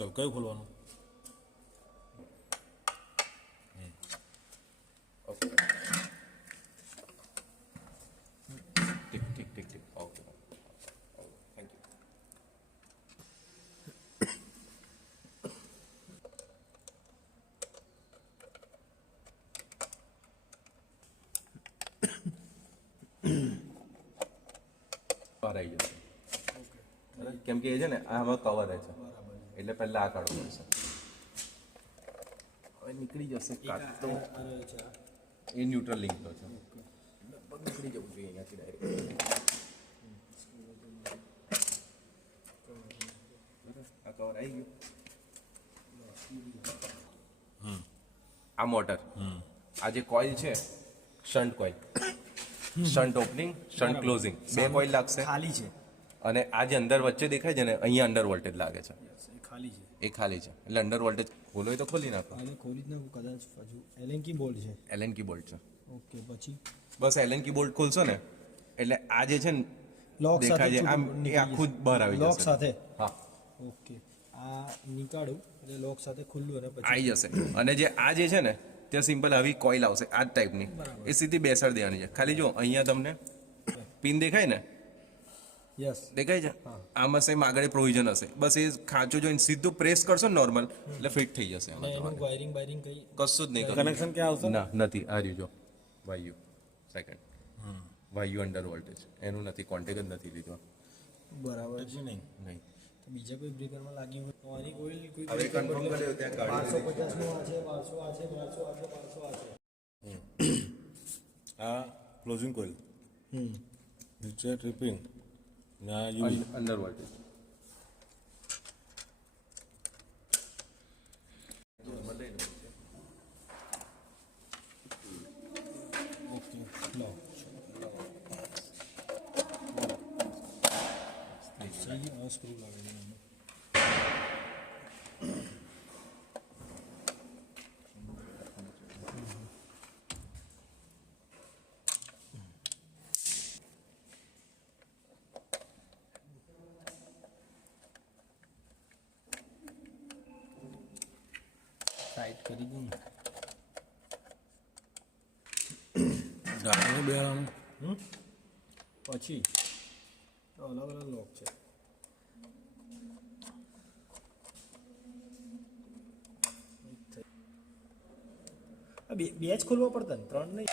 ચલ કયું ખોલવાનું? ઓકે ઠીક ઠીક ઠીક ઠીક ઓકે થેન્ક યુ. બહાર આવી જશે કેમ કે એ છે ને આ આમાં કવર છે એટલે પહેલા આ કાઢવું પડશે. હવે નીકળી જશે કાં તો એ ન્યુટ્રલ લિંકનો છે લગભગ નીકળી જવું જોઈએ અહીંયાથી ડાયરેક્ટ. આ કવર આવી ગયું. આ મોટર આ જે કોઇલ છે shunt coil shunt opening shunt closing બે કોઇલ લાગશે ખાલી છે અને આ જે અંદર વચ્ચે દેખાય છે ને અહીંયા અંડર વોલ્ટેજ લાગે છે ખાલી છે એ ખાલી છે એટલે અંડર વોલ્ટેજ ખોલો હોય તો ખોલી નાખો. આને ખોલી જ નાખું કદાચ હજુ એલએન કી બોલ્ટ છે. એલએન કી બોલ્ટ છે ઓકે પછી બસ એલએન કી બોલ્ટ ખોલશો ને એટલે આ જે છે ને લોક દેખાય છે સાથે આમ એ આખું જ બહાર આવી જશે લોક સાથે. હા ઓકે આ નીકાળું એટલે લોક સાથે ખુલ્લું અને પછી આવી જશે અને જે આ જે છે ને ત્યાં સિમ્પલ આવી કોઇલ આવશે આ જ ટાઈપની એ સીધી બેસાડી દેવાની છે. ખાલી જો અહીંયા તમને પિન દેખાય ને યસ દેખાય છે આમાં સેમ આગળ પ્રોવિઝન હશે બસ એ ખાંચો જોઈને સીધું પ્રેસ કરશો ને નોર્મલ એટલે ફિટ થઈ જશે. અને એનું વાયરિંગ બાયરિંગ કઈ કશું જ નહીં કનેક્શન ક્યાં આવશે? ના નથી આ રહ્યું જો વાયુ સેકન્ડ વાયુ અંડર વોલ્ટેજ એનું નથી કોન્ટેક્ટ જ નથી લીધો બરાબર છે નહીં નહીં. તો બીજા કોઈ બ્રેકરમાં લાગ્યું હોય તો આની કોઈ હવે કન્ફર્મ કર્યો ત્યાં કાઢી 1250 નું આ છે 1200 આ છે 1200 આ છે 1200 આ છે. આ ક્લોઝિંગ કોઇલ નીચે ટ્રિપિંગ ને આ યુવી અંડર વોલ્ટેજ ઓકે લો સહી આ સ્ક્રૂ લાગે છે એમાં. ટાઈટ કરી દઉં ને ગાડીનું બે પછી તો અલગ અલગ લોક છે. બે જ ખોલવા પડતા ને ત્રણ નહીં.